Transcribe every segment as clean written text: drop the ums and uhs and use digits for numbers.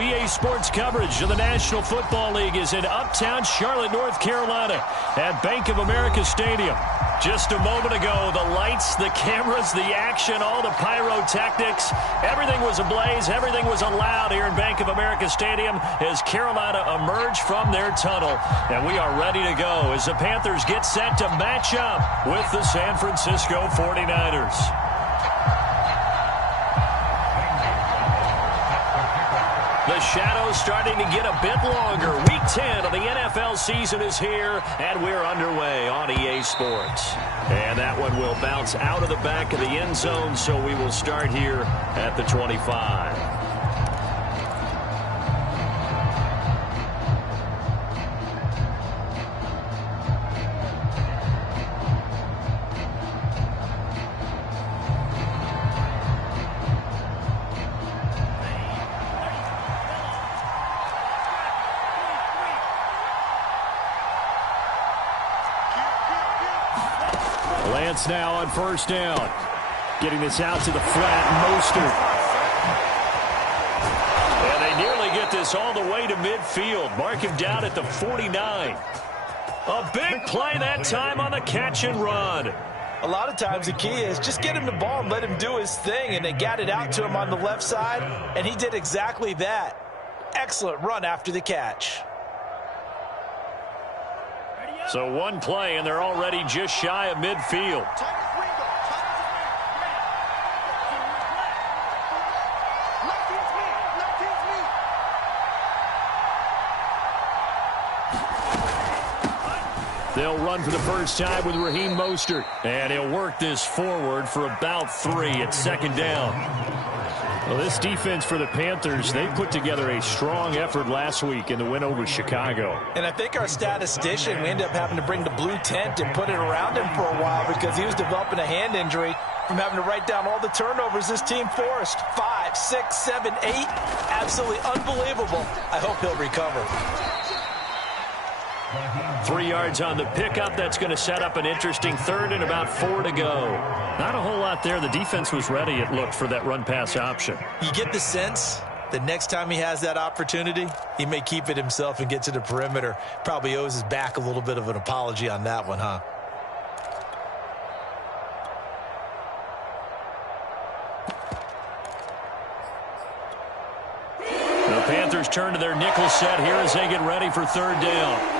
EA Sports coverage of the National Football League is in uptown Charlotte, North Carolina at Bank of America Stadium. Just a moment ago, the lights, the cameras, the action, all the pyrotechnics, everything was ablaze, everything was allowed here in Bank of America Stadium as Carolina emerged from their tunnel. And we are ready to go as the Panthers get set to match up with the San Francisco 49ers. The shadow's starting to get a bit longer. Week 10 of the NFL season is here, and we're underway on EA Sports. And that one will bounce out of the back of the end zone, so we will start here at the 25. Lance now on first down. Getting this out to the flat, Mostert. And they nearly get this all the way to midfield. Mark him down at the 49. A big play that time on the catch and run. A lot of times the key is just get him the ball and let him do his thing, and they got it out to him on the left side, and he did exactly that. Excellent run after the catch. So one play, and they're already just shy of midfield. They'll run for the first time with Raheem Mostert. And he'll work this forward for about 3 at second down. Well, this defense for the Panthers, they put together a strong effort last week in the win over Chicago. And I think our statistician, we ended up having to bring the blue tent and put it around him for a while because he was developing a hand injury from having to write down all the turnovers this team forced. 5, 6, 7, 8. Absolutely unbelievable. I hope he'll recover. 3 yards on the pickup. That's going to set up an interesting third and about 4 to go. Not a whole lot there. The defense was ready, it looked, for that run-pass option. You get the sense that next time he has that opportunity, he may keep it himself and get to the perimeter. Probably owes his back a little bit of an apology on that one, huh? The Panthers turn to their nickel set here as they get ready for third down.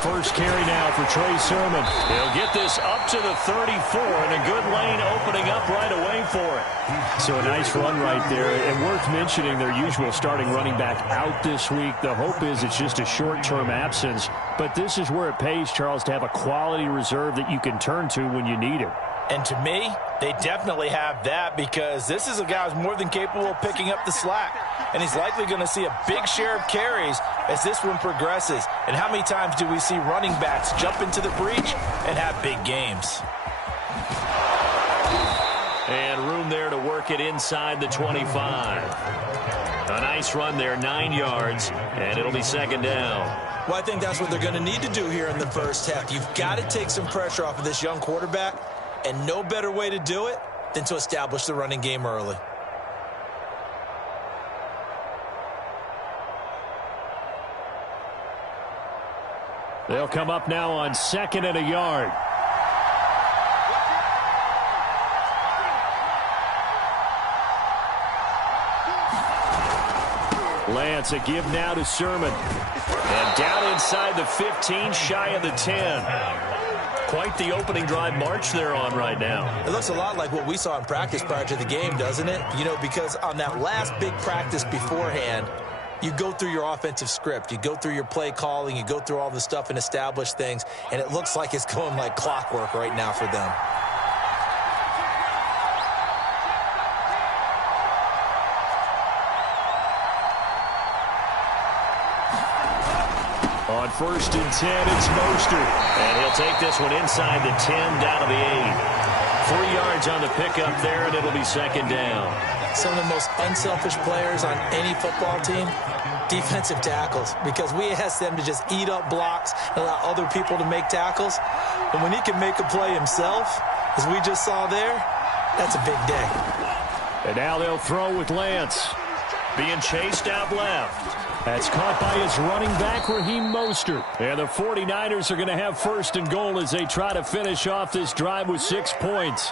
First carry now for Trey Sermon. He'll get this up to the 34, and a good lane opening up right away for it. So a nice run right there, and worth mentioning their usual starting running back out this week. The hope is it's just a short-term absence, but this is where it pays, Charles, to have a quality reserve that you can turn to when you need it. And to me, they definitely have that because this is a guy who's more than capable of picking up the slack. And he's likely going to see a big share of carries as this one progresses. And how many times do we see running backs jump into the breach and have big games? And room there to work it inside the 25. A nice run there, 9 yards, and it'll be second down. Well, I think that's what they're going to need to do here in the first half. You've got to take some pressure off of this young quarterback, and no better way to do it than to establish the running game early. They'll come up now on 2nd and a yard. Lance, a give now to Sermon. And down inside the 15, shy of the 10. Quite the opening drive march they're on right now. It looks a lot like what we saw in practice prior to the game, doesn't it? You know, because on that last big practice beforehand, you go through your offensive script, you go through your play calling, you go through all the stuff and establish things, and it looks like it's going like clockwork right now for them. On 1st and 10, it's Mostert. And he'll take this one inside the 10, down to the 8. 3 yards on the pickup there, and it'll be second down. Some of the most unselfish players on any football team defensive tackles, because we ask them to just eat up blocks and allow other people to make tackles. And when he can make a play himself, as we just saw there, that's a big day. And now they'll throw with Lance. Being chased out left. That's caught by his running back, Raheem Mostert. And the 49ers are going to have first and goal as they try to finish off this drive with 6 points.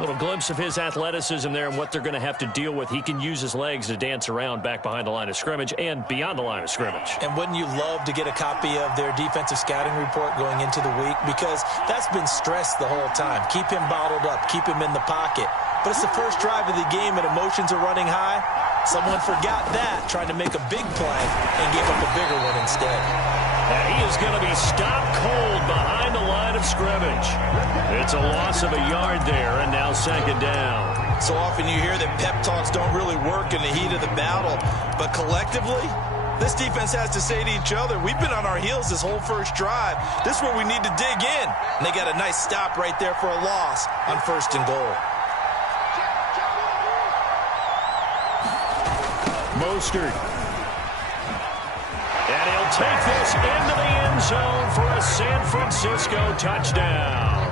Little glimpse of his athleticism there and what they're going to have to deal with. He can use his legs to dance around back behind the line of scrimmage and beyond the line of scrimmage. And wouldn't you love to get a copy of their defensive scouting report going into the week? Because that's been stressed the whole time. Keep him bottled up. Keep him in the pocket. But it's the first drive of the game and emotions are running high. Someone forgot that, trying to make a big play and gave up a bigger one instead. And he is going to be stopped cold behind the line of scrimmage. It's a loss of a yard there, and now second down. So often you hear that pep talks don't really work in the heat of the battle, but collectively, this defense has to say to each other, we've been on our heels this whole first drive. This is where we need to dig in. And they got a nice stop right there for a loss on first and goal. Mostert. And he'll take this into the end zone for a San Francisco touchdown.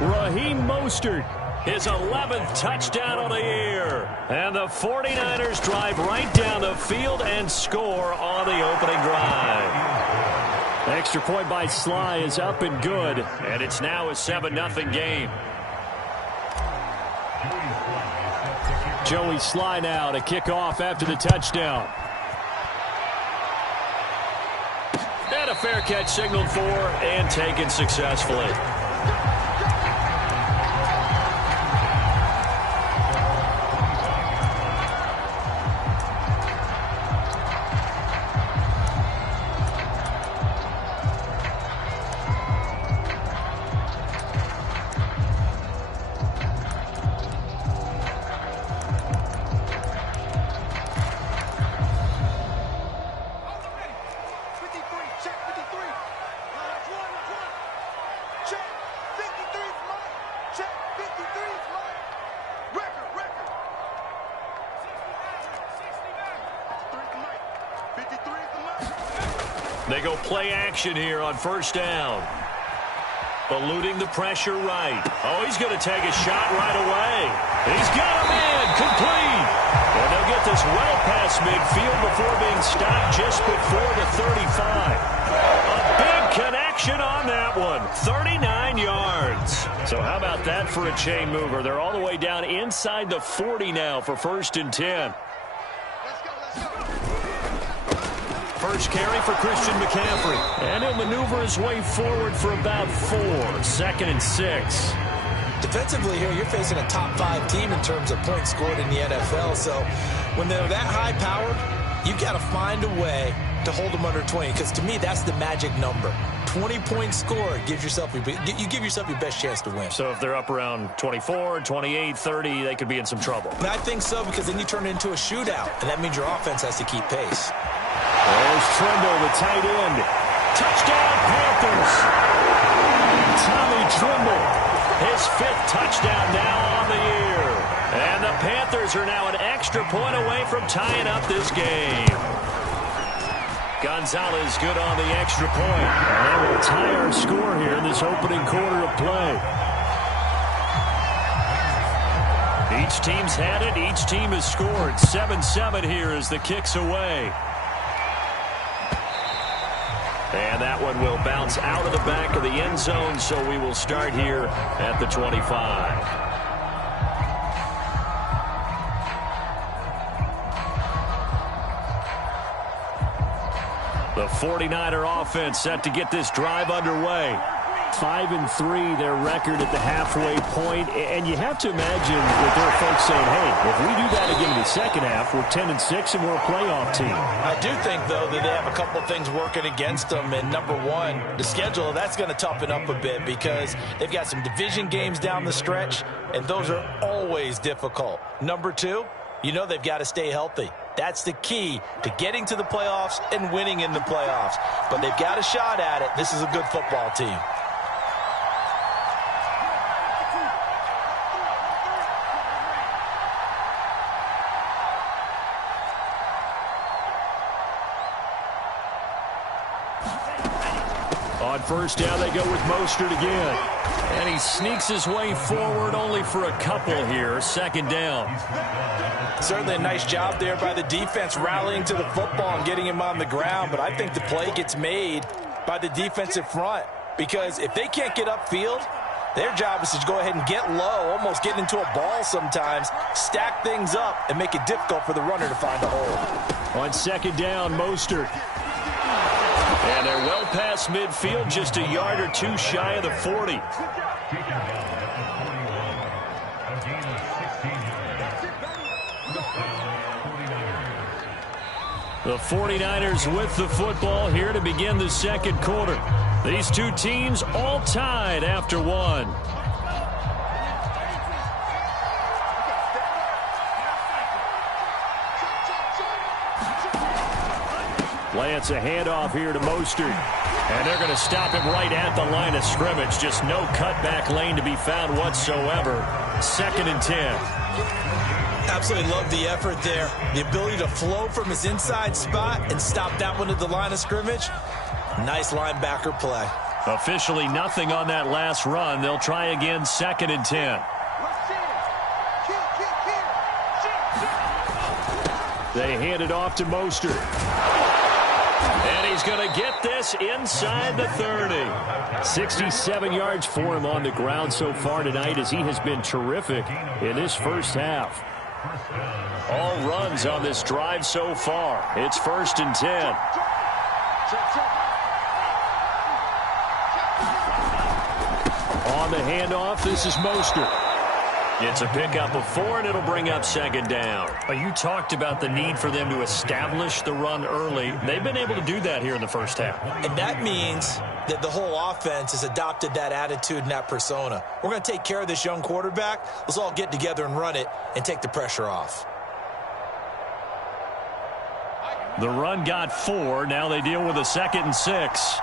Raheem Mostert, his 11th touchdown of the year. And the 49ers drive right down the field and score on the opening drive. Extra point by Sly is up and good, and it's now a 7-0 game. Joey Sly now to kick off after the touchdown. And a fair catch signaled for and taken successfully. They go play action here on first down. Eluding the pressure right. Oh, he's going to take a shot right away. He's got him in. Complete. And they'll get this well past midfield before being stopped just before the 35. A big connection on that one. 39 yards. So how about that for a chain mover? They're all the way down inside the 40 now for first and 10. First carry for Christian McCaffrey. And he'll maneuver his way forward for about 4. 2nd and 6. Defensively here, you're facing a top 5 team in terms of points scored in the NFL. So when they're that high-powered, you've got to find a way to hold them under 20. Because to me, that's the magic number. 20 points scored, you give yourself your best chance to win. So if they're up around 24, 28, 30, they could be in some trouble. And I think so, because then you turn it into a shootout, and that means your offense has to keep pace. There's Trimble, the tight end. Touchdown, Panthers. Tommy Trimble, his 5th touchdown now on the year. And the Panthers are now an extra point away from tying up this game. Gonzalez good on the extra point. And we'll tie our score here in this opening quarter of play. Each team's had it. Each team has scored. 7-7 here as the kick's away. And that one will bounce out of the back of the end zone, so we will start here at the 25. The 49er offense set to get this drive underway. 5-3, their record at the halfway point. And you have to imagine that there are folks saying, hey, if we do that again in the second half, we're 10-6 and we're a playoff team. I do think, though, that they have a couple of things working against them. And number one, the schedule, that's going to toughen up a bit because they've got some division games down the stretch, and those are always difficult. Number two, you know they've got to stay healthy. That's the key to getting to the playoffs and winning in the playoffs. But they've got a shot at it. This is a good football team. On first down, they go with Mostert again. And he sneaks his way forward only for a couple here. Second down. Certainly a nice job there by the defense rallying to the football and getting him on the ground. But I think the play gets made by the defensive front. Because if they can't get upfield, their job is to go ahead and get low, almost get into a ball sometimes, stack things up, and make it difficult for the runner to find a hole. On second down, Mostert. And they're well past midfield, just a yard or two shy of the 40. The 49ers with the football here to begin the second quarter. These two teams all tied after one. Lance, a handoff here to Mostert. And they're going to stop him right at the line of scrimmage. Just no cutback lane to be found whatsoever. 2nd and 10. Absolutely love the effort there. The ability to flow from his inside spot and stop that one at the line of scrimmage. Nice linebacker play. Officially nothing on that last run. They'll try again, 2nd and 10. They hand it off to Mostert. And he's going to get this inside the 30. 67 yards for him on the ground so far tonight as he has been terrific in this first half. All runs on this drive so far. It's 1st and 10. On the handoff, this is Mostert. It's a pickup of 4, and it'll bring up 2nd down. You talked about the need for them to establish the run early. They've been able to do that here in the first half. And that means that the whole offense has adopted that attitude and that persona. We're going to take care of this young quarterback. Let's all get together and run it and take the pressure off. The run got 4. Now they deal with a 2nd and 6.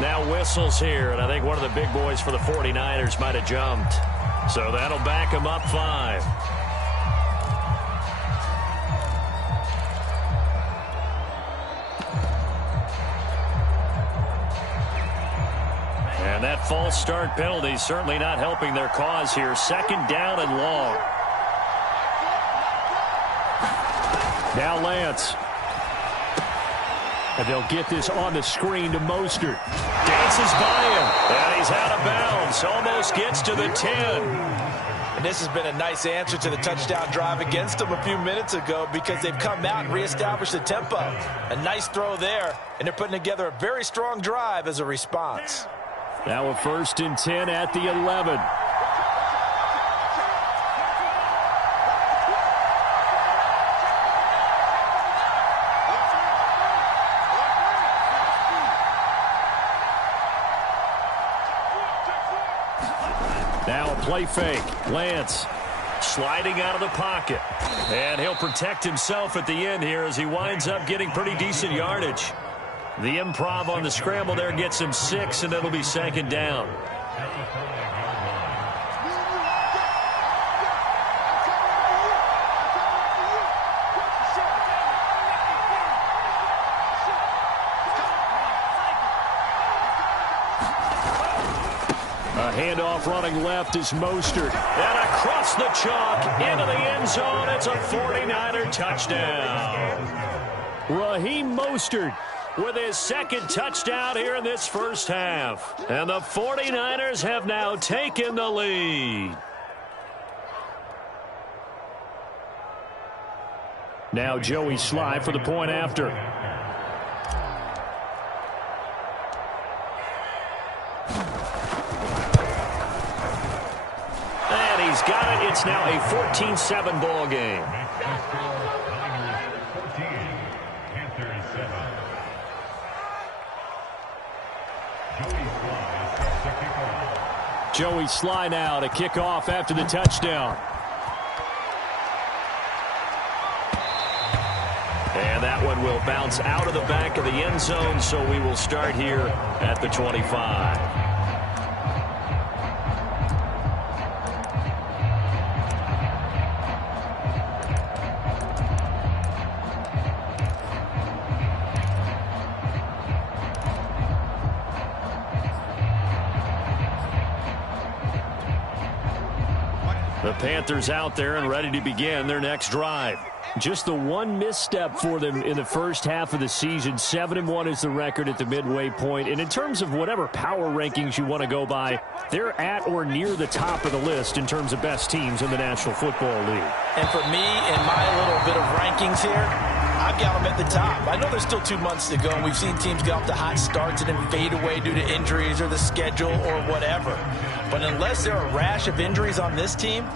Now whistles here, and I think one of the big boys for the 49ers might have jumped. So that'll back him up 5. And that false start penalty certainly not helping their cause here. 2nd down and long. Now Lance. And they'll get this on the screen to Mostert. Dances by him, and he's out of bounds. Almost gets to the 10. And this has been a nice answer to the touchdown drive against them a few minutes ago because they've come out and reestablished the tempo. A nice throw there, and they're putting together a very strong drive as a response. Now a 1st and 10 at the 11. Now a play fake. Lance sliding out of the pocket. And he'll protect himself at the end here as he winds up getting pretty decent yardage. The improv on the scramble there gets him 6, and it'll be 2nd down. A handoff running left is Mostert. And across the chalk into the end zone. It's a 49er touchdown. Raheem Mostert with his 2nd touchdown here in this first half. And the 49ers have now taken the lead. Now Joey Sly for the point after. And he's got it. It's now a 14-7 ball game. Joey Sly now to kick off after the touchdown. And And that one will bounce out of the back of the end zone, so we will start here at the 25. The Panthers out there and ready to begin their next drive. Just the one misstep for them in the first half of the season. 7-1 is the record at the midway point. And in terms of whatever power rankings you want to go by, they're at or near the top of the list in terms of best teams in the National Football League. And for me, in my little bit of rankings here, I've got them at the top. I know there's still 2 months to go, and we've seen teams get off to hot starts and then fade away due to injuries or the schedule or whatever. But unless there are a rash of injuries on this team,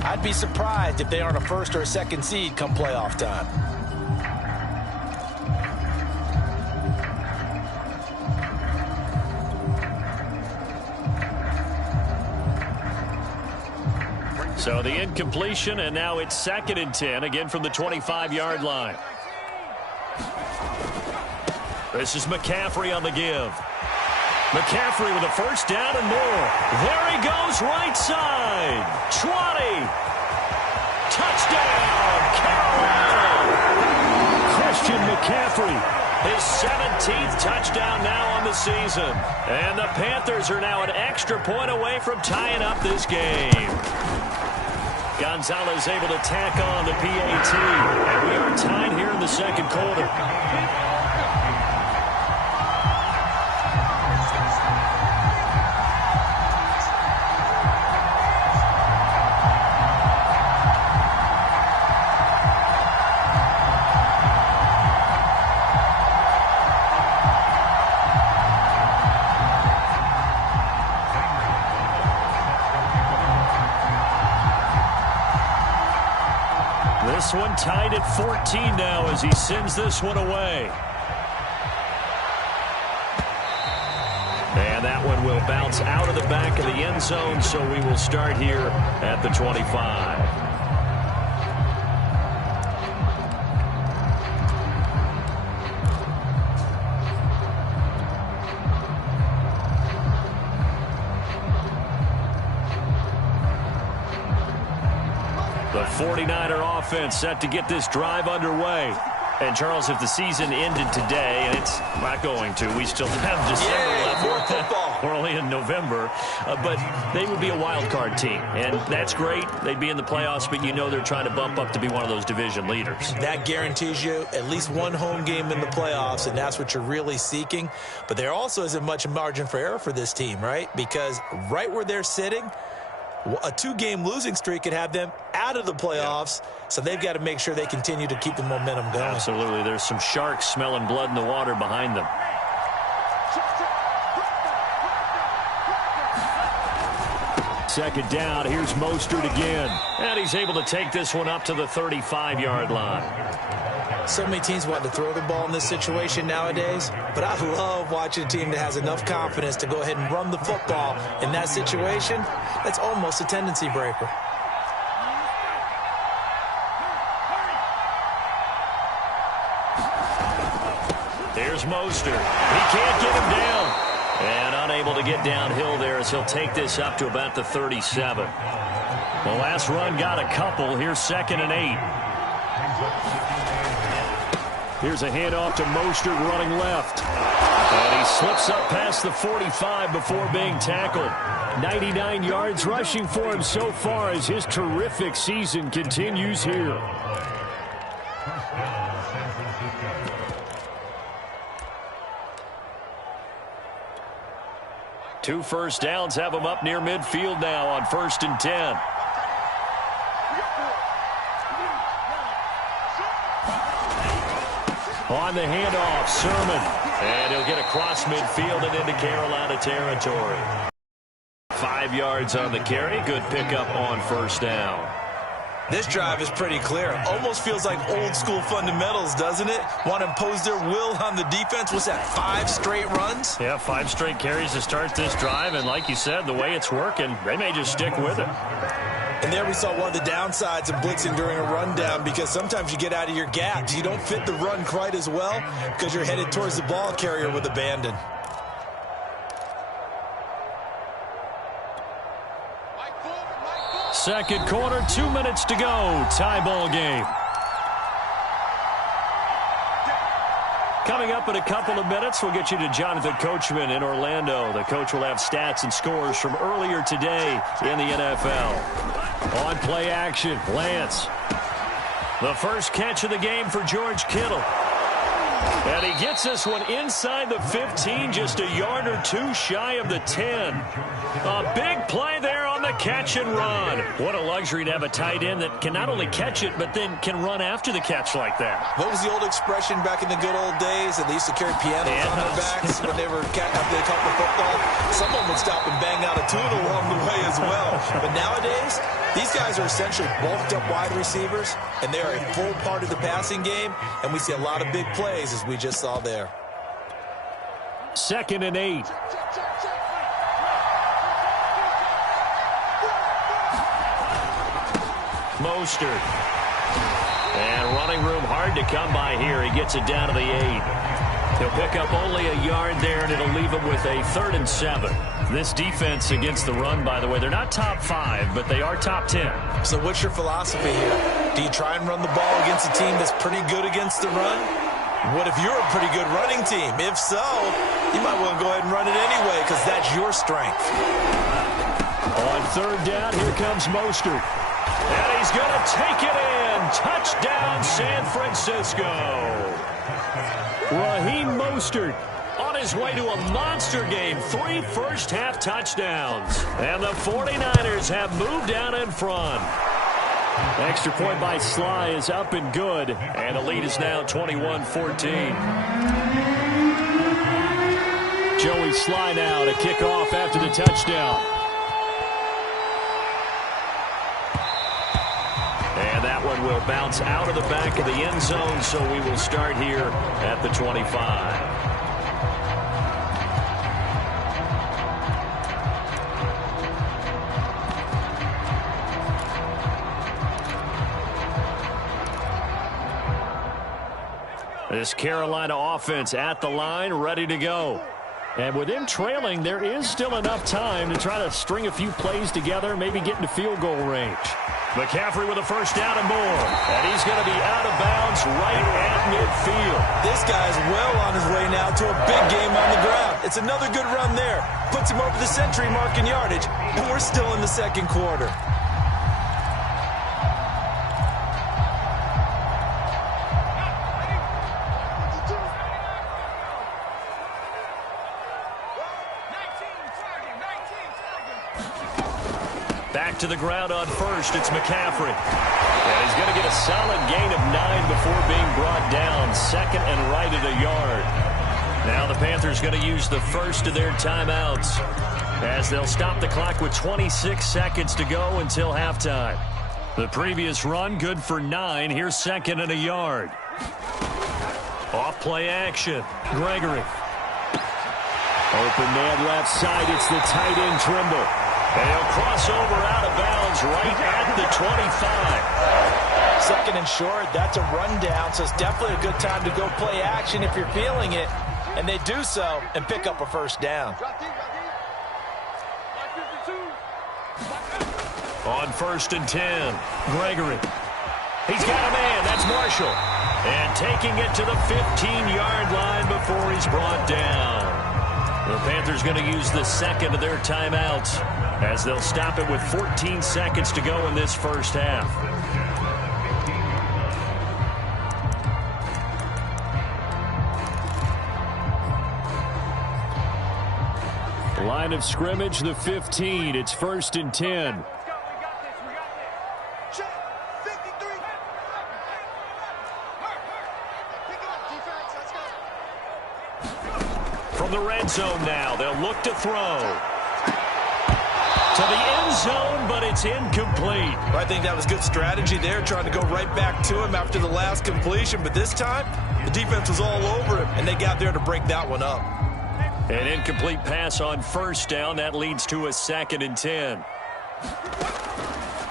I'd be surprised if they aren't a first or a second seed come playoff time. So the incompletion, and now it's 2nd and 10, again from the 25-yard line. This is McCaffrey on the give. McCaffrey with a first down and more. There he goes, right side. 20. Touchdown, Carolina. Christian McCaffrey, his 17th touchdown now on the season. And the Panthers are now an extra point away from tying up this game. Gonzalez able to tack on the PAT. And we are tied here in the second quarter. This one tied at 14 now as he sends this one away. And that one will bounce out of the back of the end zone, so we will start here at the 25. The 49er offense set to get this drive underway. And, Charles, if the season ended today, and it's not going to, we still have December left. More football. We're only in November. But they would be a wild card team. And that's great. They'd be in the playoffs, but you know they're trying to bump up to be one of those division leaders. That guarantees you at least one home game in the playoffs, and that's what you're really seeking. But there also isn't much margin for error for this team, right? Because right where they're sitting, a 2-game losing streak could have them out of the playoffs, so they've got to make sure they continue to keep the momentum going. Absolutely. There's some sharks smelling blood in the water behind them. Second down. Here's Mostert again. And he's able to take this one up to the 35-yard line. So many teams want to throw the ball in this situation nowadays, but I love watching a team that has enough confidence to go ahead and run the football in that situation. That's almost a tendency breaker. Here's Mostert. He can't get him down. And unable to get downhill there as he'll take this up to about the 37. The last run got a couple. Here's 2nd and 8. Here's a handoff to Mostert running left. And he slips up past the 45 before being tackled. 99 yards rushing for him so far as his terrific season continues here. Two first downs have him up near midfield now on 1st and 10. On the handoff, Sermon. And he'll get across midfield and into Carolina territory. 5 yards on the carry. Good pickup on 1st down. This drive is pretty clear. Almost feels like old school fundamentals, doesn't it? Want to impose their will on the defense. What's that, 5 straight runs? Yeah, 5 straight carries to start this drive. And like you said, the way it's working, they may just stick with it. And there we saw one of the downsides of blitzing during a rundown, because sometimes you get out of your gaps. You don't fit the run quite as well because you're headed towards the ball carrier with abandon. Second quarter, 2 minutes to go. Tie ball game. Coming up in a couple of minutes, we'll get you to Jonathan Coachman in Orlando. The coach will have stats and scores from earlier today in the NFL. On play action, Lance. The first catch of the game for George Kittle. And he gets this one inside the 15, just a yard or two shy of the 10. A big play there on the catch and run. What a luxury to have a tight end that can not only catch it, but then can run after the catch like that. What was the old expression back in the good old days? That they used to carry pianos on their backs when they were after they caught the football. Someone would stop and bang out a tune along the way as well. But nowadays, these guys are essentially bulked up wide receivers, and they are a full part of the passing game, and we see a lot of big plays as we just saw there. 2nd and 8. Mostert. And running room hard to come by here. He gets it down to the 8. He'll pick up only a yard there, and it'll leave him with a 3rd and 7. This defense against the run, by the way, they're not top 5, but they are top 10. So what's your philosophy here? Do you try and run the ball against a team that's pretty good against the run? What if you're a pretty good running team? If so, you might want to go ahead and run it anyway, because that's your strength. On 3rd down, here comes Mostert. And he's going to take it in. Touchdown, San Francisco. Raheem Mostert on his way to a monster game. 3 first-half touchdowns. And the 49ers have moved out in front. Extra point by Sly is up and good. And the lead is now 21-14. Joey Sly now to kick off after the touchdown. And that one will bounce out of the back of the end zone, so we will start here at the 25. This Carolina offense at the line, ready to go. And with them trailing, there is still enough time to try to string a few plays together, maybe get into field goal range. McCaffrey with a first down and more. And he's going to be out of bounds right at midfield. This guy's well on his way now to a big game on the ground. It's another good run there. Puts him over the century mark in yardage, and we're still in the second quarter. Back to the ground on first. It's McCaffrey. And he's going to get a solid gain of 9 before being brought down. 2nd and right at a yard. Now the Panthers going to use the first of their timeouts as they'll stop the clock with 26 seconds to go until halftime. The previous run good for 9. Here's 2nd and a yard. Off play action. Gregory. Open man left side. It's the tight end Trimble. And he'll cross over out of bounds right at the 25. 2nd and short, that's a rundown, so it's definitely a good time to go play action if you're feeling it. And they do so and pick up a first down. On 1st and 10, Gregory. He's got a man, that's Marshall. And taking it to the 15-yard line before he's brought down. The Panthers going to use the 2nd of their timeouts as they'll stop it with 14 seconds to go in this first half. Line of scrimmage, the 15. It's 1st and 10. From the red zone now, they'll look to throw. To the end zone, but it's incomplete. I think that was good strategy there, trying to go right back to him after the last completion. But this time, the defense was all over him, and they got there to break that one up. An incomplete pass on 1st down. That leads to a 2nd and 10.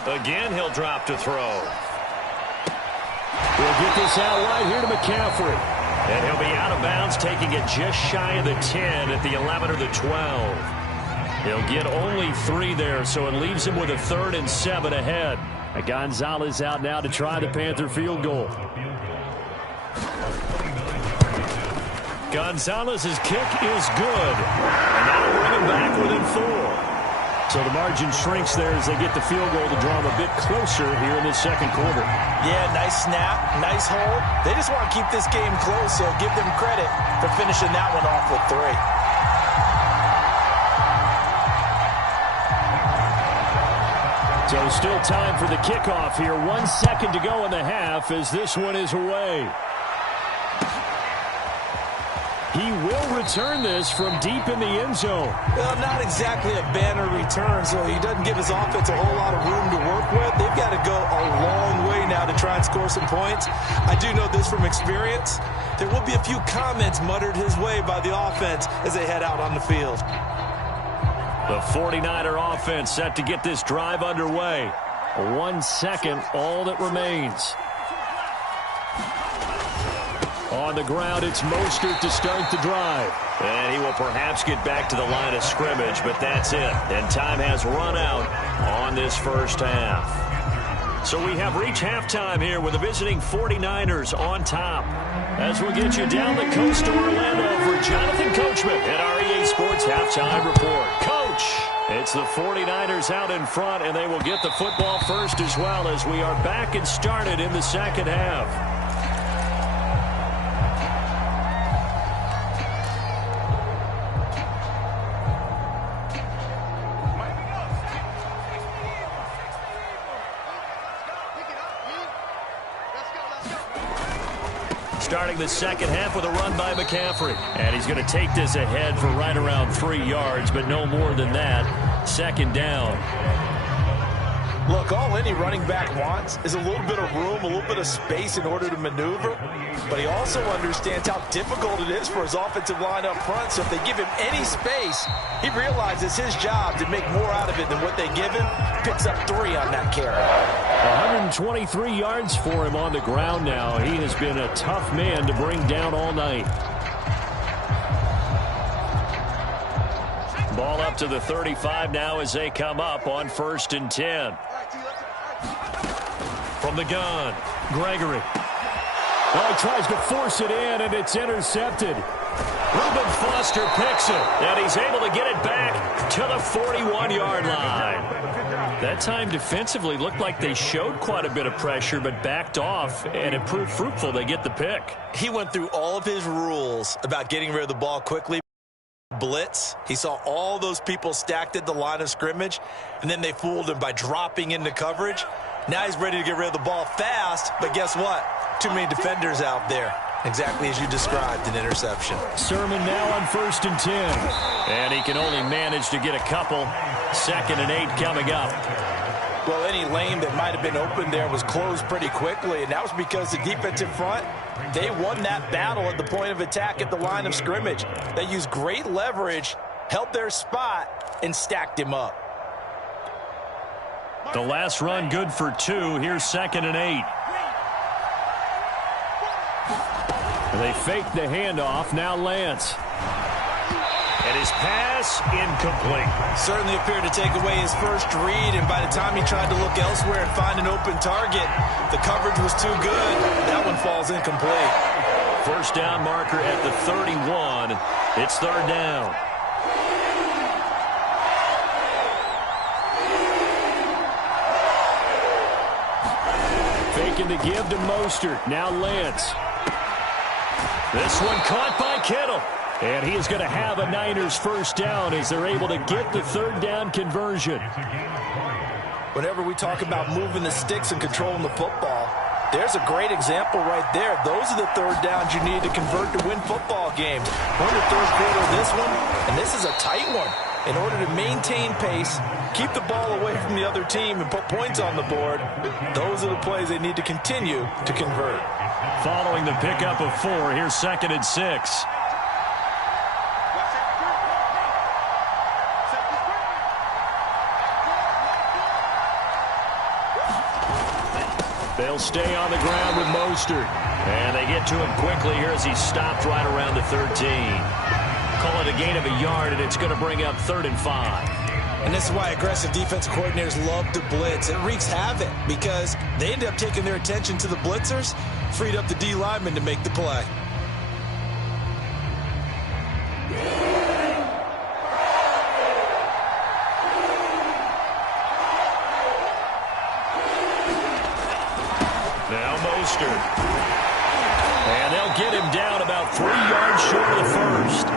Again, he'll drop to throw. We'll get this out right here to McCaffrey. And he'll be out of bounds, taking it just shy of the 10 at the 11 or the 12. He'll get only 3 there, so it leaves him with a 3rd and 7 ahead. Gonzalez out now to try the Panther field goal. Gonzalez's kick is good. And that'll bring him back within 4. So the margin shrinks there as they get the field goal to draw them a bit closer here in the second quarter. Yeah, nice snap, nice hold. They just want to keep this game close, so give them credit for finishing that one off with 3. So still time for the kickoff here. 1 second to go in the half as this one is away. He will return this from deep in the end zone. Well, not exactly a banner return, so he doesn't give his offense a whole lot of room to work with. They've got to go a long way now to try and score some points. I do know this from experience. There will be a few comments muttered his way by the offense as they head out on the field. The 49er offense set to get this drive underway. 1 second, all that remains. On the ground, it's Mostert to start the drive. And he will perhaps get back to the line of scrimmage, but that's it. And time has run out on this first half. So we have reached halftime here with the visiting 49ers on top. As we'll get you down the coast to Orlando for Jonathan Coachman at our EA Sports Halftime Report. Coach, it's the 49ers out in front, and they will get the football first as well as we are back and started in the second half. Starting the second half with a run by McCaffrey. And he's going to take this ahead for right around 3 yards, but no more than that. Second down. Look, all any running back wants is a little bit of room, a little bit of space in order to maneuver. But he also understands how difficult it is for his offensive line up front. So if they give him any space, he realizes his job to make more out of it than what they give him. Picks up 3 on that carry. 123 yards for him on the ground now. He has been a tough man to bring down all night. Ball up to the 35 now as they come up on 1st and 10. From the gun, Gregory. Oh, he tries to force it in, and it's intercepted. Reuben Foster picks it, and he's able to get it back to the 41-yard line. That time defensively looked like they showed quite a bit of pressure, but backed off, and it proved fruitful. They get the pick. He went through all of his rules about getting rid of the ball quickly. Blitz. He saw all those people stacked at the line of scrimmage, and then they fooled him by dropping into coverage. Now he's ready to get rid of the ball fast, but guess what? Too many defenders out there. Exactly as you described, an interception. Sermon now on 1st and 10. And he can only manage to get a couple. 2nd and 8 coming up. Well, any lane that might have been open there was closed pretty quickly, and that was because the defensive front, they won that battle at the point of attack at the line of scrimmage. They used great leverage, held their spot, and stacked him up. The last run good for 2. Here's 2nd and 8. They fake the handoff. Now Lance. And his pass incomplete. Certainly appeared to take away his first read, and by the time he tried to look elsewhere and find an open target, the coverage was too good. That one falls incomplete. First down marker at the 31. It's 3rd down. Faking the give to Mostert. Now Lance. This one caught by Kittle. And he is going to have a Niners first down as they're able to get the 3rd down conversion. Whenever we talk about moving the sticks and controlling the football, there's a great example right there. Those are the 3rd downs you need to convert to win football games. We're in the 3rd quarter of this one, and this is a tight one. In order to maintain pace, keep the ball away from the other team, and put points on the board, those are the plays they need to continue to convert. Following the pickup of 4, here's 2nd and 6. They'll stay on the ground with Mostert. And they get to him quickly here as he's stopped right around the 13. Call it a gain of a yard, and it's going to bring up 3rd and 5. And this is why aggressive defensive coordinators love to blitz. It wreaks havoc because they end up taking their attention to the blitzers, freed up the D lineman to make the play. Now Mostert. And they'll get him down about 3 yards short of the first.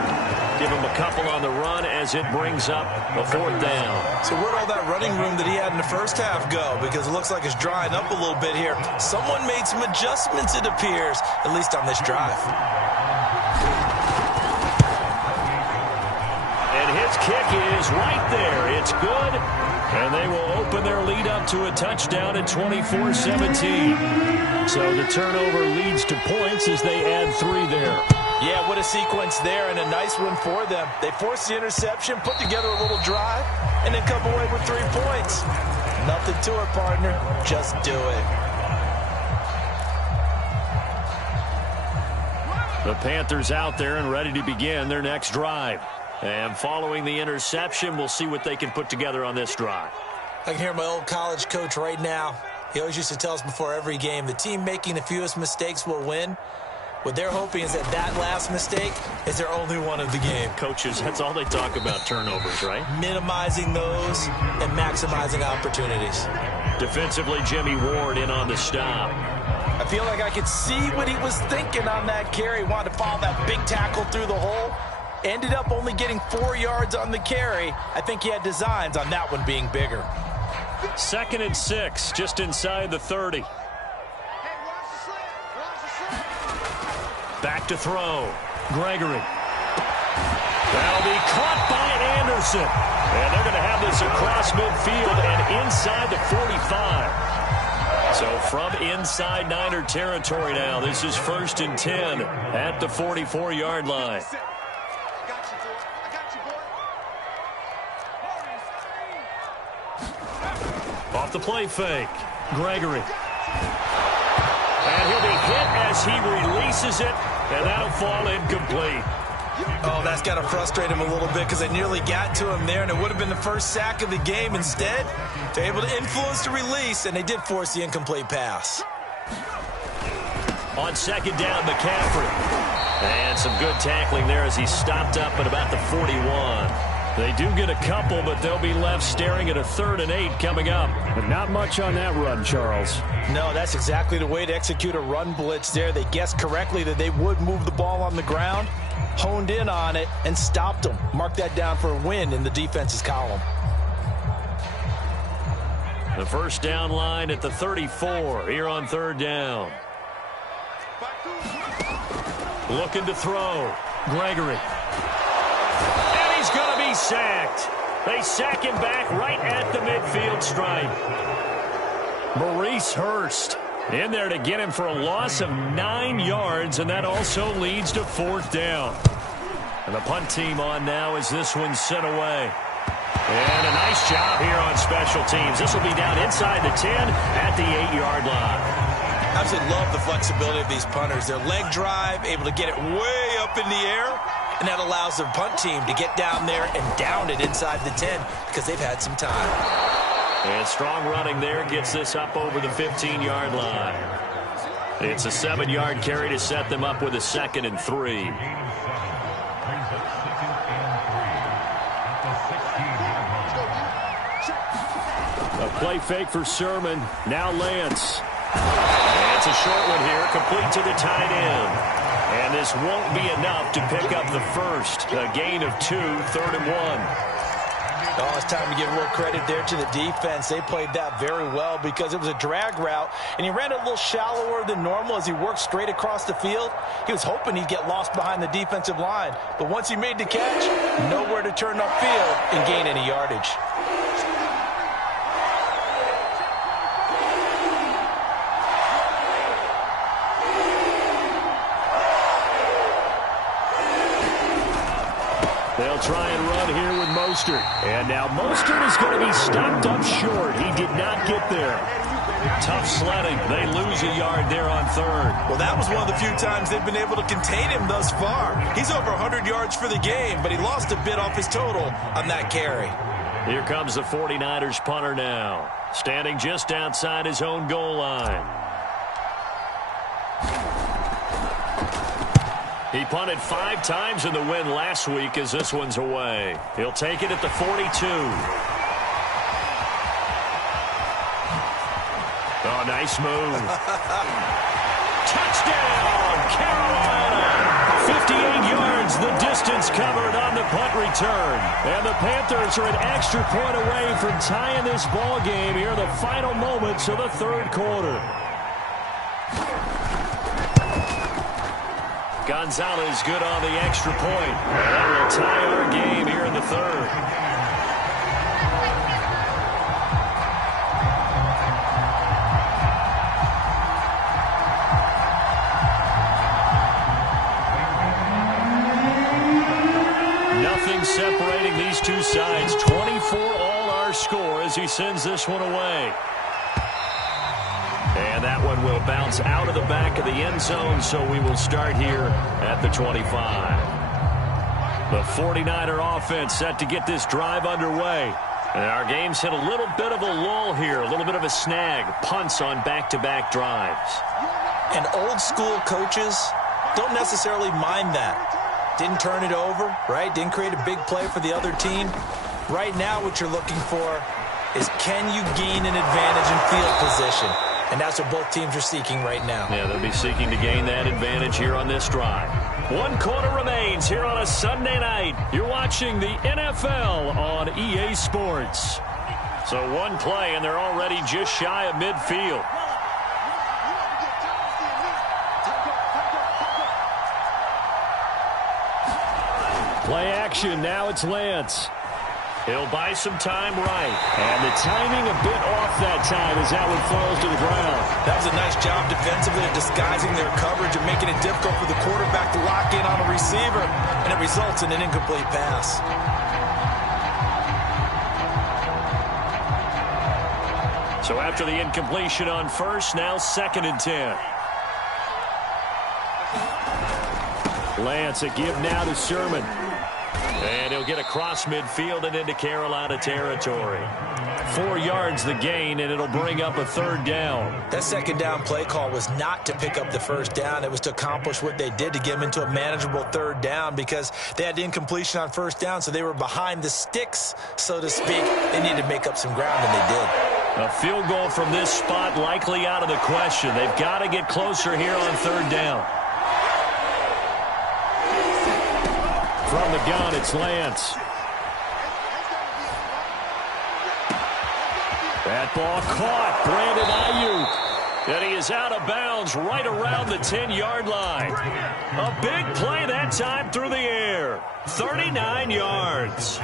Give him a couple on the run as it brings up a 4th down. So where'd all that running room that he had in the first half go? Because it looks like it's drying up a little bit here. Someone made some adjustments, it appears, at least on this drive. And his kick is right there. It's good. And they will open their lead up to a touchdown at 24-17. So the turnover leads to points as they add 3 there. Yeah, what a sequence there, and a nice one for them. They forced the interception, put together a little drive, and then come away with 3 points. Nothing to it, partner. Just do it. The Panthers out there and ready to begin their next drive. And following the interception, we'll see what they can put together on this drive. I can hear my old college coach right now. He always used to tell us before every game, the team making the fewest mistakes will win. What they're hoping is that last mistake is their only one of the game. Coaches, that's all they talk about, turnovers, right? Minimizing those and maximizing opportunities. Defensively, Jimmy Ward in on the stop. I feel like I could see what he was thinking on that carry. Wanted to follow that big tackle through the hole. Ended up only getting 4 yards on the carry. I think he had designs on that one being bigger. 2nd and 6, just inside the 30. Back to throw. Gregory. That'll be caught by Anderson. And they're going to have this across midfield and inside the 45. So from inside Niner territory now, this is 1st and 10 at the 44-yard line. Off the play fake. Gregory. And he'll be hit as he releases it, and that'll fall incomplete. Oh, that's got to frustrate him a little bit because they nearly got to him there, and it would have been the first sack of the game. Instead, they're able to influence the release, and they did force the incomplete pass. On 2nd down, McCaffrey. And some good tackling there as he stopped up at about the 41. They do get a couple, but they'll be left staring at a 3rd and 8 coming up. But not much on that run, Charles. No, that's exactly the way to execute a run blitz there. They guessed correctly that they would move the ball on the ground, honed in on it, and stopped them. Mark that down for a win in the defense's column. The 1st down line at the 34 here on 3rd down. Looking to throw. Gregory. And he's going to be sacked. They sack him back right at the midfield stripe. Maurice Hurst in there to get him for a loss of 9 yards, and that also leads to 4th down. And the punt team on now as this one's sent away. And a nice job here on special teams. This will be down inside the 10 at the 8-yard line. Absolutely love the flexibility of these punters. Their leg drive, able to get it way up in the air, and that allows their punt team to get down there and down it inside the 10 because they've had some time. And strong running there gets this up over the 15-yard line. It's a 7-yard carry to set them up with a 2nd and 3. A play fake for Sermon. Now Lance. And it's a short one here, complete to the tight end. And this won't be enough to pick up the first. A gain of 2, 3rd and 1. Oh, it's time to give a little credit there to the defense. They played that very well because it was a drag route, and he ran a little shallower than normal as he worked straight across the field. He was hoping he'd get lost behind the defensive line, but once he made the catch, nowhere to turn upfield and gain any yardage. They'll try and run here with Mostert. And now Mostert is going to be stopped up short. He did not get there. Tough sledding. They lose a yard there on third. Well, that was one of the few times they've been able to contain him thus far. He's over 100 yards for the game, but he lost a bit off his total on that carry. Here comes the 49ers punter now, standing just outside his own goal line. He punted 5 times in the win last week as this one's away. He'll take it at the 42. Oh, nice move. Touchdown, Carolina. 58 yards, the distance covered on the punt return. And the Panthers are an extra point away from tying this ball game here in the final moments of the third quarter. Gonzalez good on the extra point. That will tie our game here in the third. Nothing separating these two sides. 24 all our score as he sends this one away. And that one will bounce out of the back of the end zone, so we will start here at the 25. The 49er offense set to get this drive underway. And our game's hit a little bit of a lull here, a little bit of a snag. Punts on back-to-back drives. And old-school coaches don't necessarily mind that. Didn't turn it over, right? Didn't create a big play for the other team. Right now what you're looking for is can you gain an advantage in field position? And that's what both teams are seeking right now. Yeah, they'll be seeking to gain that advantage here on this drive. 1 quarter remains here on a Sunday night. You're watching the NFL on EA Sports. So one play, and they're already just shy of midfield. Play action. Now it's Lance. He'll buy some time right. And the timing a bit off that time as that one falls to the ground. That was a nice job defensively of disguising their coverage and making it difficult for the quarterback to lock in on a receiver. And it results in an incomplete pass. So after the incompletion on first, now 2nd and 10. Lance, a give now to Sherman. And he'll get across midfield and into Carolina territory. 4 yards the gain, and it'll bring up a 3rd down. That 2nd down play call was not to pick up the 1st down. It was to accomplish what they did to get them into a manageable 3rd down because they had incompletion on 1st down, so they were behind the sticks, so to speak. They needed to make up some ground, and they did. A field goal from this spot likely out of the question. They've got to get closer here on 3rd down. From the gun, it's Lance. That ball caught. Brandon Ayuk. And he is out of bounds right around the 10-yard line. A big play that time through the air. 39 yards.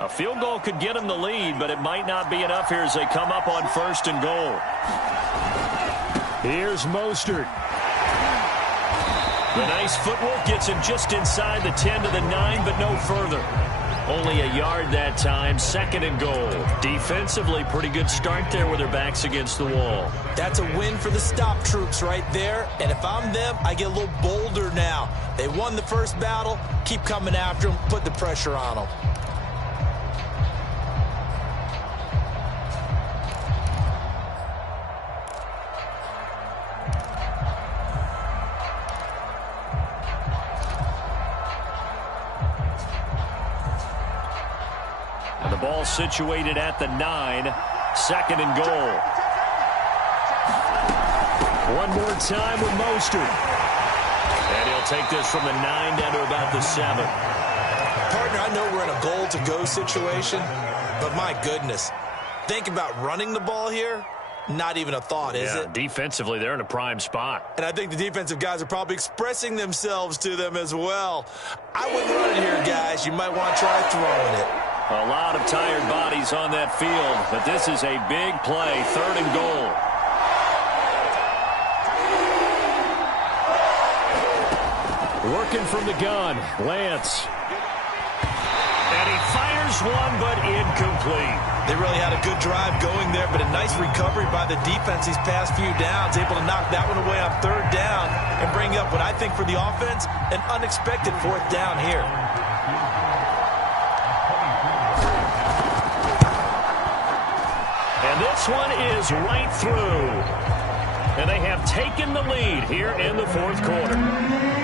A field goal could get them the lead, but it might not be enough here as they come up on 1st and goal. Here's Mostert. The nice footwork gets him just inside the 10 to the 9, but no further. Only a yard that time, 2nd and goal. Defensively, pretty good start there with their backs against the wall. That's a win for the stop troops right there. And if I'm them, I get a little bolder now. They won the first battle. Keep coming after them. Put the pressure on them. Ball situated at the 9. 2nd and goal. One more time with Mostert. And he'll take this from the 9 down to about the 7. Partner, I know we're in a goal-to-go situation, but my goodness. Think about running the ball here. Not even a thought, is it? Defensively, they're in a prime spot. And I think the defensive guys are probably expressing themselves to them as well. I wouldn't run it here, guys. You might want to try throwing it. A lot of tired bodies on that field, but this is a big play, 3rd and goal. Working from the gun, Lance. And he fires one, but incomplete. They really had a good drive going there, but a nice recovery by the defense these past few downs, able to knock that one away on third down and bring up what I think for the offense, an unexpected fourth down here. And this one is right through. And they have taken the lead here in the fourth quarter.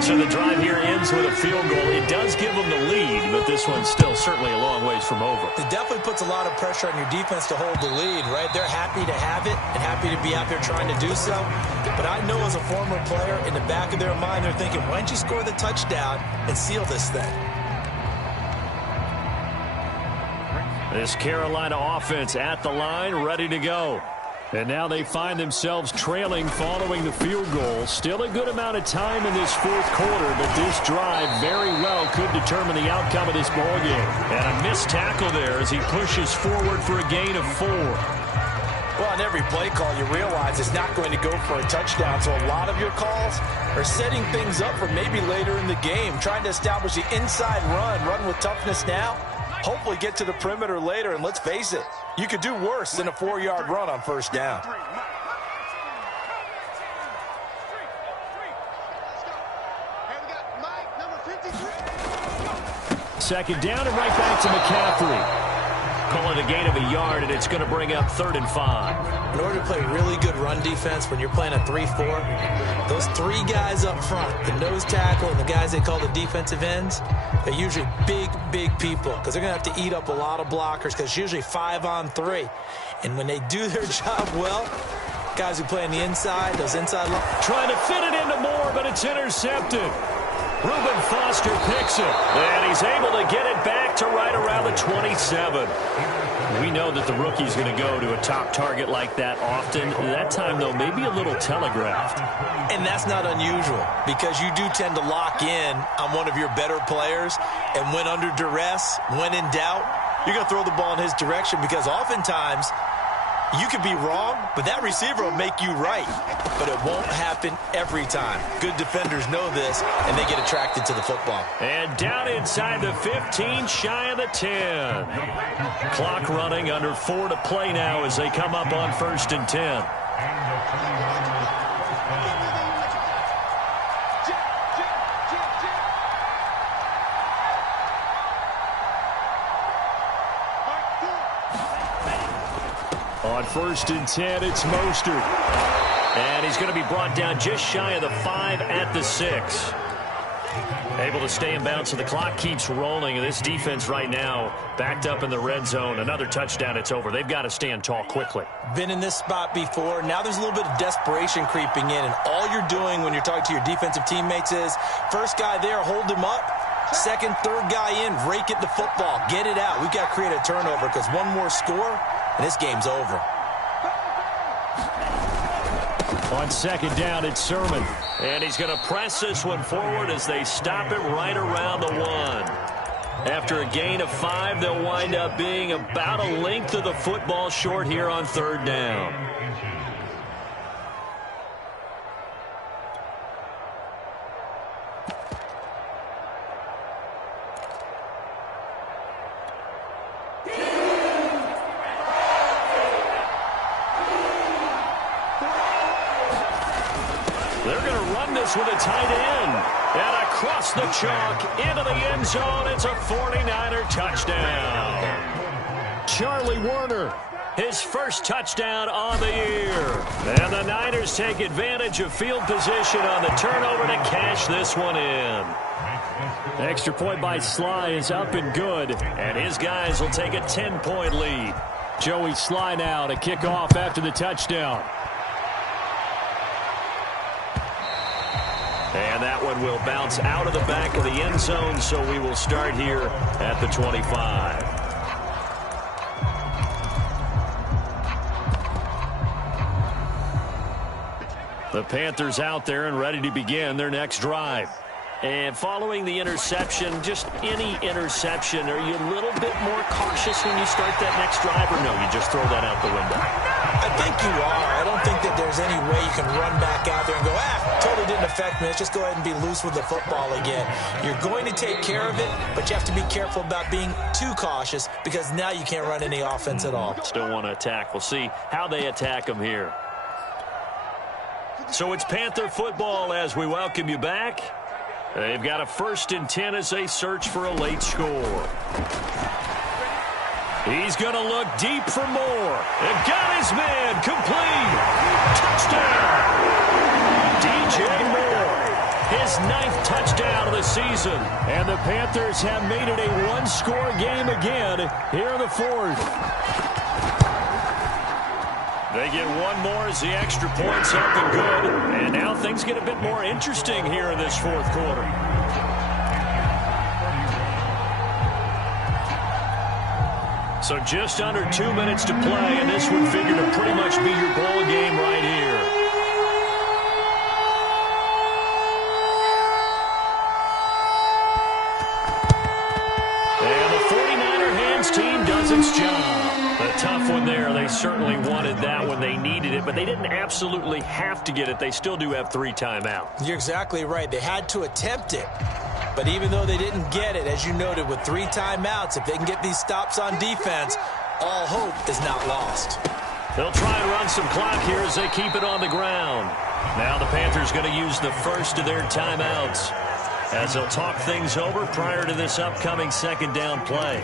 So the drive here ends with a field goal. It does give them the lead, but this one's still certainly a long ways from over. It definitely puts a lot of pressure on your defense to hold the lead, right? They're happy to have it and happy to be out there trying to do so. But I know as a former player, in the back of their mind, they're thinking, why don't you score the touchdown and seal this thing? This Carolina offense at the line, ready to go. And now they find themselves trailing following the field goal. Still a good amount of time in this fourth quarter, but this drive very well could determine the outcome of this ballgame. And a missed tackle there as he pushes forward for a gain of 4. Well, on every play call, you realize it's not going to go for a touchdown. So a lot of your calls are setting things up for maybe later in the game, trying to establish the inside run with toughness now. Hopefully get to the perimeter later, and let's face it, you could do worse than a 4-yard run on first down. Second down and right back to McCaffrey. Call it a gain of a yard, and it's going to bring up 3rd and 5. In order to play really good run defense when you're playing a 3-4, those 3 guys up front, the nose tackle and the guys they call the defensive ends, they're usually big people because they're going to have to eat up a lot of blockers because it's usually 5-on-3. And when they do their job well, guys who play on the inside, those inside lines. Trying to fit it into Moore, but it's intercepted. Reuben Foster picks it, and he's able to get it back to right around the 27. We know that the rookie's going to go to a top target like that often. That time, though, maybe a little telegraphed. And that's not unusual because you do tend to lock in on one of your better players, and when under duress, when in doubt, you're going to throw the ball in his direction because oftentimes you could be wrong, but that receiver will make you right. But it won't happen every time. Good defenders know this, and they get attracted to the football. And down inside the 15, shy of the 10. Clock running, under 4 to play now as they come up on 1st and 10. On 1st and 10, it's Mostert. And he's going to be brought down just shy of the 5 at the 6. Able to stay in bounds, so the clock keeps rolling. And this defense right now backed up in the red zone. Another touchdown, it's over. They've got to stand tall quickly. Been in this spot before. Now there's a little bit of desperation creeping in. And all you're doing when you're talking to your defensive teammates is, first guy there, hold him up. Second, third guy in, rake at the football. Get it out. We've got to create a turnover because one more score, and this game's over. On 2nd down, it's Sermon. And he's going to press this one forward as they stop it right around the 1. After a gain of 5, they'll wind up being about a length of the football short here on 3rd down. With a tight end, and across the chalk into the end zone, it's a 49er touchdown. Charlie Werner, his first touchdown on the year, and the Niners take advantage of field position on the turnover to cash this one in. Extra point by Sly is up and good, and his guys will take a 10-point lead. Joey Sly now to kick off after the touchdown. And that one will bounce out of the back of the end zone, so we will start here at the 25. The Panthers out there and ready to begin their next drive. And following the interception, just any interception, are you a little bit more cautious when you start that next drive, or no, you just throw that out the window? I think you are. I don't think that there's any way you can run back out there and go, totally didn't affect me. Let's just go ahead and be loose with the football again. You're going to take care of it, but you have to be careful about being too cautious because now you can't run any offense at all. Still want to attack. We'll see how they attack them here. So it's Panther football as we welcome you back. They've got a 1st and 10 as they search for a late score. He's going to look deep for more. They've got his man complete. Touchdown. DJ Moore, his 9th touchdown of the season. And the Panthers have made it a one-score game again here in the 4th. They get one more as the extra point's up and good. And now things get a bit more interesting here in this 4th quarter. So just under 2 minutes to play, and this would figure to pretty much be your ball game right here. And the 49er hands team does its job. A tough one there. They certainly wanted that when they needed it, but they didn't absolutely have to get it. They still do have 3 timeouts. You're exactly right. They had to attempt it. But even though they didn't get it, as you noted, with 3 timeouts, if they can get these stops on defense, all hope is not lost. They'll try and run some clock here as they keep it on the ground. Now the Panthers going to use the first of their timeouts as they'll talk things over prior to this upcoming 2nd down play.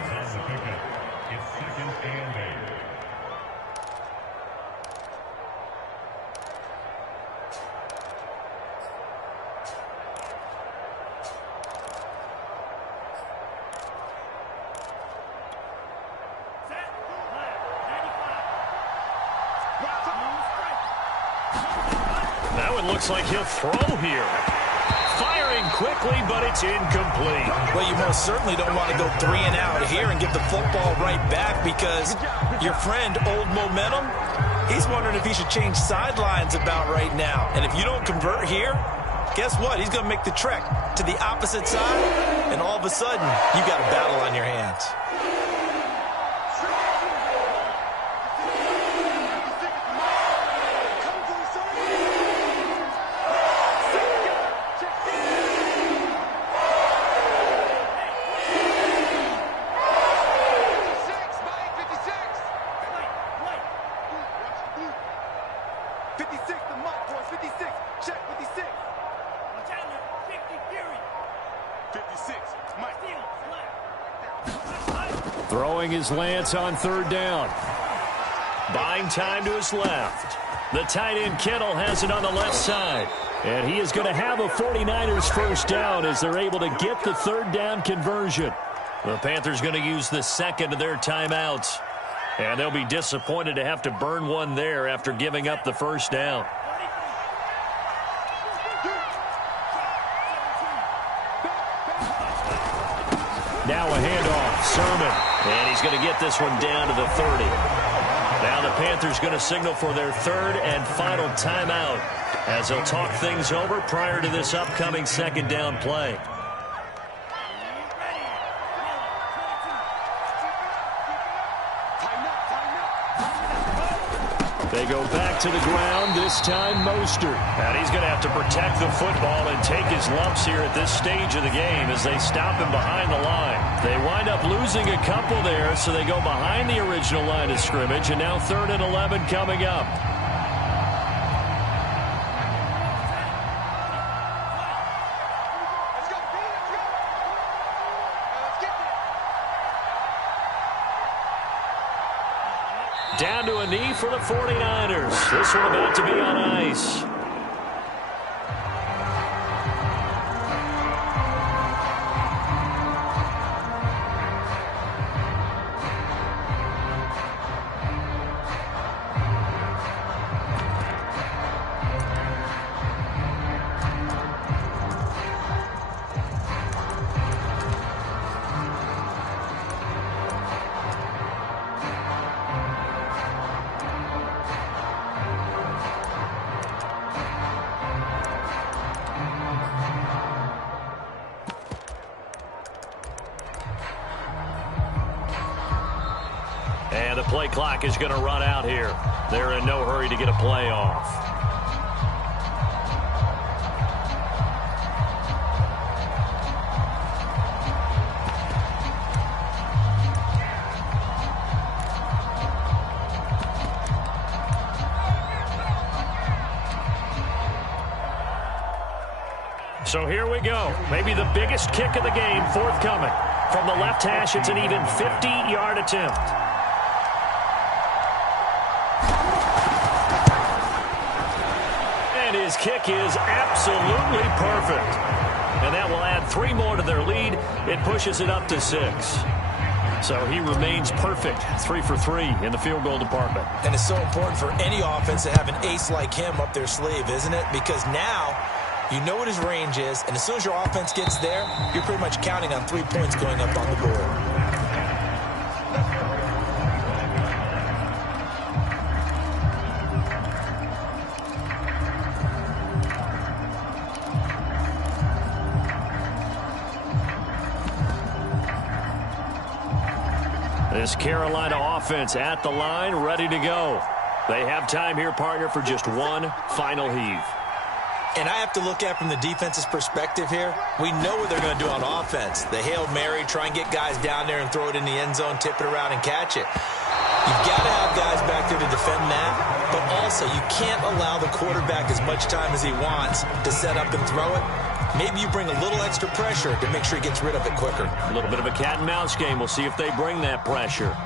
Looks like he'll throw here. Firing quickly, but it's incomplete. Well, you most certainly don't want to go 3 and out here and give the football right back because your friend, Old Momentum, he's wondering if he should change sidelines about right now. And if you don't convert here, guess what? He's going to make the trek to the opposite side, and all of a sudden, you got a battle on your hands. Throwing his Lance on 3rd down. Buying time to his left. The tight end Kittle has it on the left side. And he is going to have a 49ers 1st down as they're able to get the 3rd down conversion. The Panthers going to use the 2nd of their timeouts. And they'll be disappointed to have to burn one there after giving up the 1st down. Now a handoff, Sermon. And he's going to get this one down to the 30. Now the Panthers going to signal for their 3rd and final timeout as they'll talk things over prior to this upcoming 2nd down play. They go back to the ground, this time Mostert. And he's going to have to protect the football and take his lumps here at this stage of the game as they stop him behind the line. They wind up losing a couple there, so they go behind the original line of scrimmage, and now 3rd and 11 coming up. Down to a knee for the 49ers. This one about to be on ice. And the play clock is going to run out here. They're in no hurry to get a play off. So here we go. Maybe the biggest kick of the game forthcoming. From the left hash, it's an even 50-yard attempt. And his kick is absolutely perfect. And that will add 3 more to their lead. It pushes it up to 6. So he remains perfect, 3 for 3 in the field goal department. And it's so important for any offense to have an ace like him up their sleeve, isn't it? Because now you know what his range is, and as soon as your offense gets there, you're pretty much counting on 3 points going up on the board. This Carolina offense at the line, ready to go. They have time here, partner, for just one final heave. And I have to look at from the defense's perspective here. We know what they're going to do on offense. The Hail Mary, try and get guys down there and throw it in the end zone, tip it around and catch it. You've got to have guys back there to defend that, but also you can't allow the quarterback as much time as he wants to set up and throw it. Maybe you bring a little extra pressure to make sure he gets rid of it quicker. A little bit of a cat and mouse game. We'll see if they bring that pressure.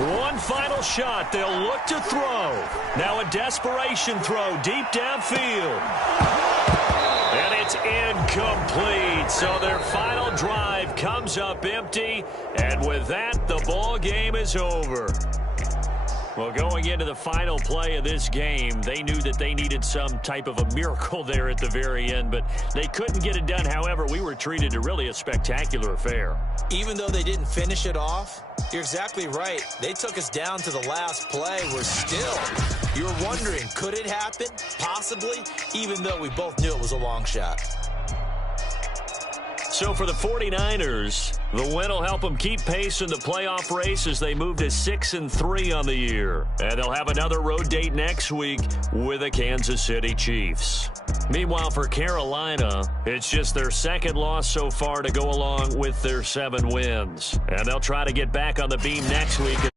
One final shot. They'll look to throw. Now a desperation throw deep downfield. And it's incomplete. So their final drive comes up empty. And with that, the ball game is over. Well, going into the final play of this game, they knew that they needed some type of a miracle there at the very end, but they couldn't get it done. However, we were treated to really a spectacular affair. Even though they didn't finish it off, you're exactly right. They took us down to the last play. We're still, you're wondering, could it happen? Possibly, even though we both knew it was a long shot. So for the 49ers, the win will help them keep pace in the playoff race as they move to 6-3 on the year. And they'll have another road date next week with the Kansas City Chiefs. Meanwhile, for Carolina, it's just their second loss so far to go along with their 7 wins. And they'll try to get back on the beam next week